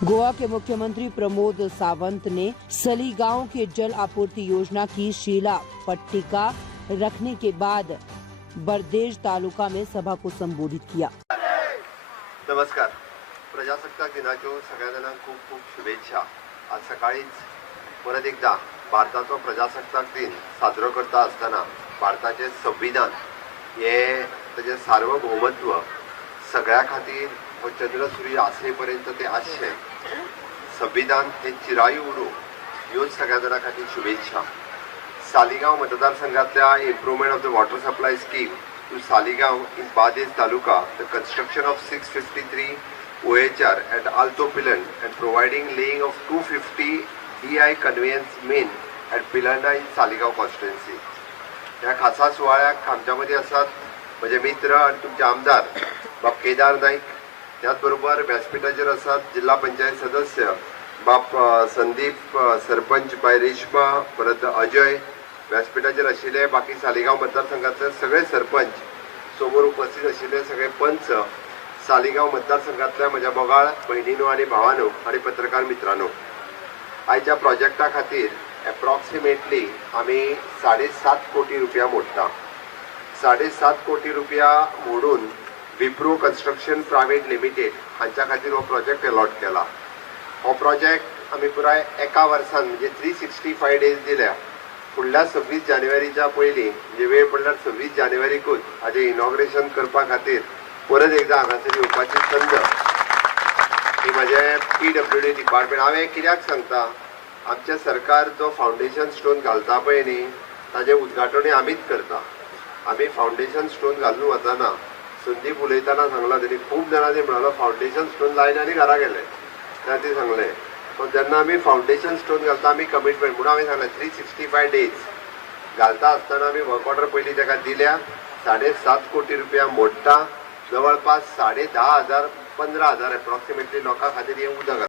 गोवा के मुख्यमंत्री प्रमोद सावंत ने सलीगांव के जल आपूर्ति योजना की शिला पट्टिका रखने के बाद बरदेज तालुका में सभा को संबोधित किया। नमस्कार। प्रजासत्ताक दिनाच्यो सगळ्या जणांक खूप खूप शुभेच्छा। आज सकाळीच परत एकदा भारताचो प्रजासत्ताक दिन साजरो करता असताना भारताचे संविधान हे त्याचे सार्वभौमत्व सगळ्या खातीर हो चंद्र सूर्य आसरेपर्यंत ते आसचे संविधान हे चिरायू उडो ह्योच सगळ्या जाणां खातीर शुभेच्छा। सालिगांव मतदारसंघातल्या improvement of the water supply scheme to Saligao in Bardez taluka the construction of 653 OHR at Alto Pilan and providing laying of 250 DI conveyance main at Pilanda in Saligaon constituency. या खासा सुवाळ्याक आमच्या मध्ये असतात माझे मित्र आणि तुमचे आमदार बाप केदार नाईक, त्याचबरोबर व्यासपीठाचेर असतात जिल्हा पंचायत सदस्य बाप संदीप, सरपंच बाय रेश्मा, परत अजय, व्यासपीठाचेर आशिल्ले बाकी सालिगांव मतदारसंघातले सगळे सरपंच, समोर उपस्थित आशिल्ले सगळे पंच, सालिगांव मतदारसंघातल्या माझ्या बोगाळ बहिणीनो आणि भावानो आणि पत्रकार मित्रांनो, आयच्या प्रोजेक्टा खातीर एप्रॉक्सिमेटली आम्ही 7.5 कोटी रुपया मोडटा। 7.5 कोटी रुपया मोडून विप्रो कंस्ट्रक्शन प्रायवेट लिमिटेड हांच्या खातीर हो प्रोजेक्ट अलॉट केला। हो प्रोजेक्ट आम्ही पुराय एका वर्सान म्हणजे 365 डेज दिल्या। फुडल्या 26 जानेवारीच्या पयलीं म्हणजे वेळ पडल्यार 26 जानेवारीकूच हाजे इनॉग्रेशन करपा खातीर परत एकदा हांगासर येवपाची संद ही माझे PWD डिपार्टमेंट। हांवें कित्याक सांगता, आमचे सरकार जो फाउंडेशन स्टोन घालता पळय न्ही ताजें उद्घाटनूय आमीच करता। आमी फाउंडेशन स्टोन घालून वतना संदीप उलयतना सांगला, त्यांनी खूब जाणांनी म्हणालो फाउंडेशन स्टोन लायन आनी घरा गेले, तेन्ना ती सांगले पण जेन्ना आमी फाउंडेशन स्टोन घालता आमी कमिटमेंट म्हणून हांवें सांगलें 365 डेज घालता आसतना आमी वर्क ऑर्डर पयलीं ताका दिल्या। 7.5 कोटी रुपया मोडटा, जवळपास 10,500 15,000 एप्रॉक्सिमेटली लोकां खातीर हें उदक